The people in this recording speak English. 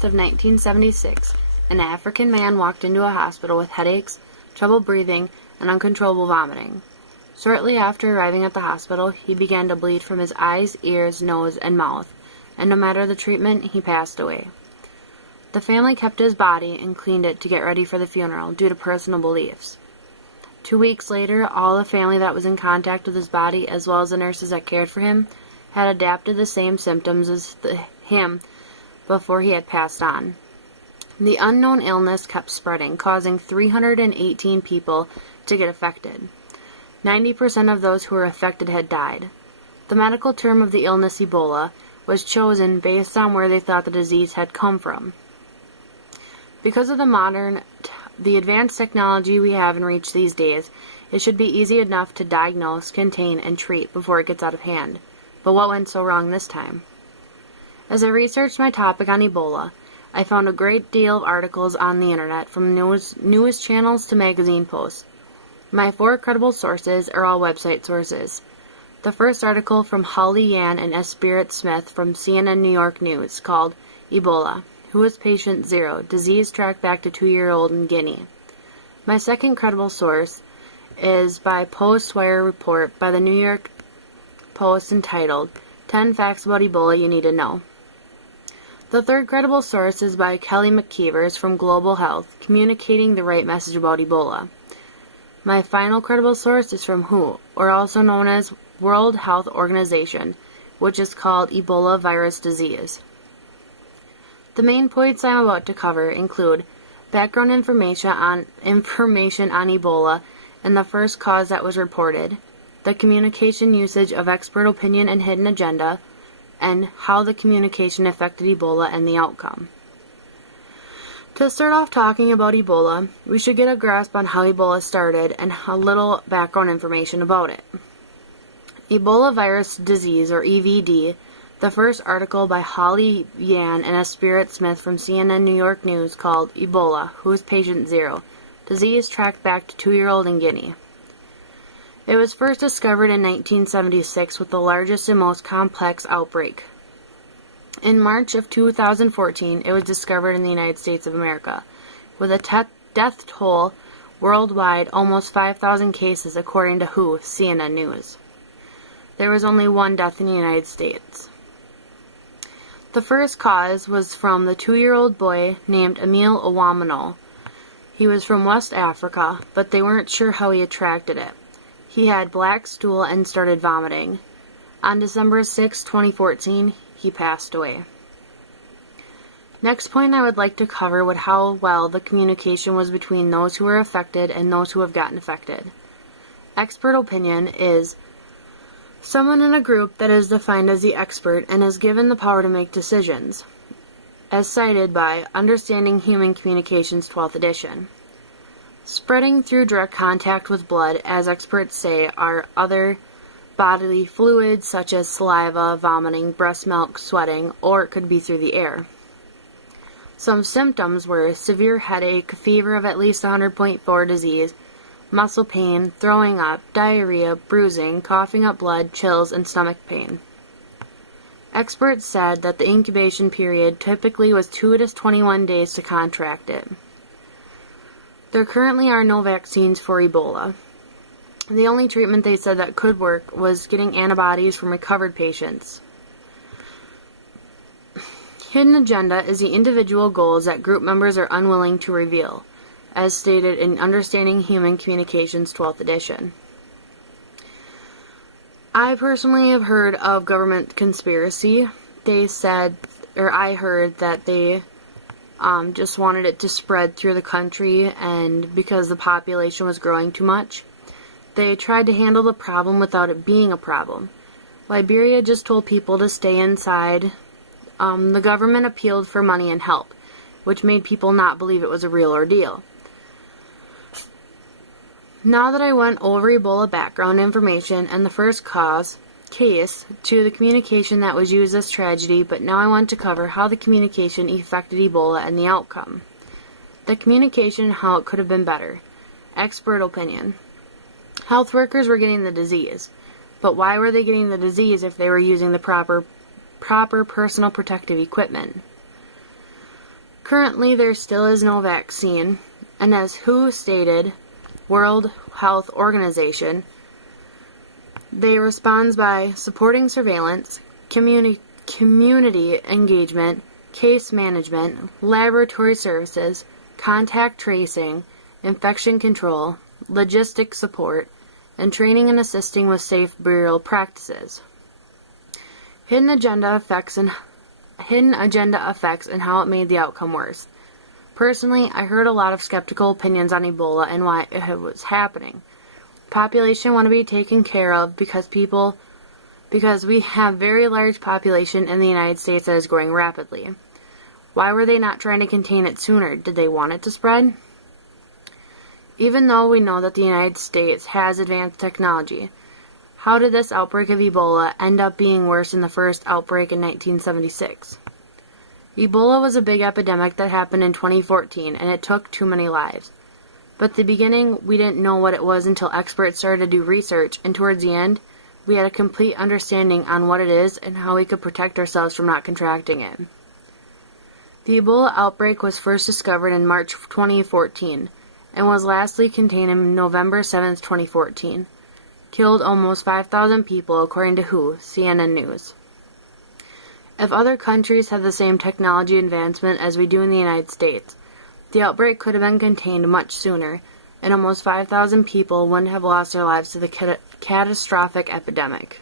of 1976, an African man walked into a hospital with headaches, trouble breathing, and uncontrollable vomiting. Shortly after arriving at the hospital, he began to bleed from his eyes, ears, nose, and mouth, and no matter the treatment, he passed away. The family kept his body and cleaned it to get ready for the funeral due to personal beliefs. 2 weeks later, all the family that was in contact with his body, as well as the nurses that cared for him, had adapted the same symptoms as him before he had passed on. The unknown illness kept spreading, causing 318 people to get affected. 90% of those who were affected had died. The medical term of the illness, Ebola, was chosen based on where they thought the disease had come from. Because of the advanced technology we have in reach these days, it should be easy enough to diagnose, contain, and treat before it gets out of hand. But what went so wrong this time? As I researched my topic on Ebola, I found a great deal of articles on the internet, from news channels to magazine posts. My 4 credible sources are all website sources. The first article from Holly Yan and Esprit Smith from CNN New York News, called Ebola, Who is Patient Zero? Disease Tracked Back to 2-Year-Old in Guinea. My second credible source is by Post-Wire report by the New York Post entitled 10 Facts About Ebola You Need to Know. The third credible source is by Kelly McKeevers from Global Health, communicating the right message about Ebola. My final credible source is from WHO, or also known as World Health Organization, which is called Ebola virus disease. The main points I'm about to cover include background information on Ebola and the first cause that was reported, the communication usage of expert opinion and hidden agenda, and how the communication affected Ebola and the outcome. To start off talking about Ebola, we should get a grasp on how Ebola started and a little background information about it. Ebola virus disease, or EVD, the first article by Holly Yan and Esprit Smith from CNN New York News, called Ebola, Who is Patient Zero? Disease Tracked Back to 2-Year-Old in Guinea. It was first discovered in 1976 with the largest and most complex outbreak. In March of 2014, it was discovered in the United States of America, with a death toll worldwide almost 5,000 cases according to WHO, CNN News. There was only 1 death in the United States. The first cause was from the 2-year-old boy named Emil Owamano. He was from West Africa, but they weren't sure how he attracted it. He had black stool and started vomiting. On December 6, 2014, he passed away. Next point I would like to cover was how well the communication was between those who were affected and those who have gotten affected. Expert opinion is someone in a group that is defined as the expert and is given the power to make decisions, as cited by Understanding Human Communications 12th edition. Spreading through direct contact with blood, as experts say, are other bodily fluids such as saliva, vomiting, breast milk, sweating, or it could be through the air. Some symptoms were severe headache, fever of at least 100.4 disease, muscle pain, throwing up, diarrhea, bruising, coughing up blood, chills, and stomach pain. Experts said that the incubation period typically was 2 to 21 days to contract it. There currently are no vaccines for Ebola. The only treatment they said that could work was getting antibodies from recovered patients. Hidden agenda is the individual goals that group members are unwilling to reveal, as stated in Understanding Human Communications 12th edition. I personally have heard of government conspiracy. I heard that they just wanted it to spread through the country, and because the population was growing too much, they tried to handle the problem without it being a problem. Liberia just told people to stay inside. The government appealed for money and help, which made people not believe it was a real ordeal. Now that I went over Ebola background information and the first case to the communication that was used as tragedy, but now I want to cover how the communication affected Ebola and the outcome. The communication and how it could have been better. Expert opinion. Health workers were getting the disease, but why were they getting the disease if they were using the proper personal protective equipment? Currently, there still is no vaccine, and as WHO stated, World Health Organization, they respond by supporting surveillance, community engagement, case management, laboratory services, contact tracing, infection control, logistic support, and training and assisting with safe burial practices. Hidden agenda effects and how it made the outcome worse. Personally, I heard a lot of skeptical opinions on Ebola and why it was happening. Population want to be taken care of because we have very large population in the United States that is growing rapidly. Why were they not trying to contain it sooner? Did they want it to spread? Even though we know that the United States has advanced technology, how did this outbreak of Ebola end up being worse than the first outbreak in 1976? Ebola was a big epidemic that happened in 2014, and it took too many lives. But at the beginning, we didn't know what it was until experts started to do research, and towards the end, we had a complete understanding on what it is and how we could protect ourselves from not contracting it. The Ebola outbreak was first discovered in March 2014, and was lastly contained in November 7, 2014. Killed almost 5,000 people, according to WHO, CNN News. If other countries have the same technology advancement as we do in the United States, the outbreak could have been contained much sooner, and almost 5,000 people wouldn't have lost their lives to the catastrophic epidemic.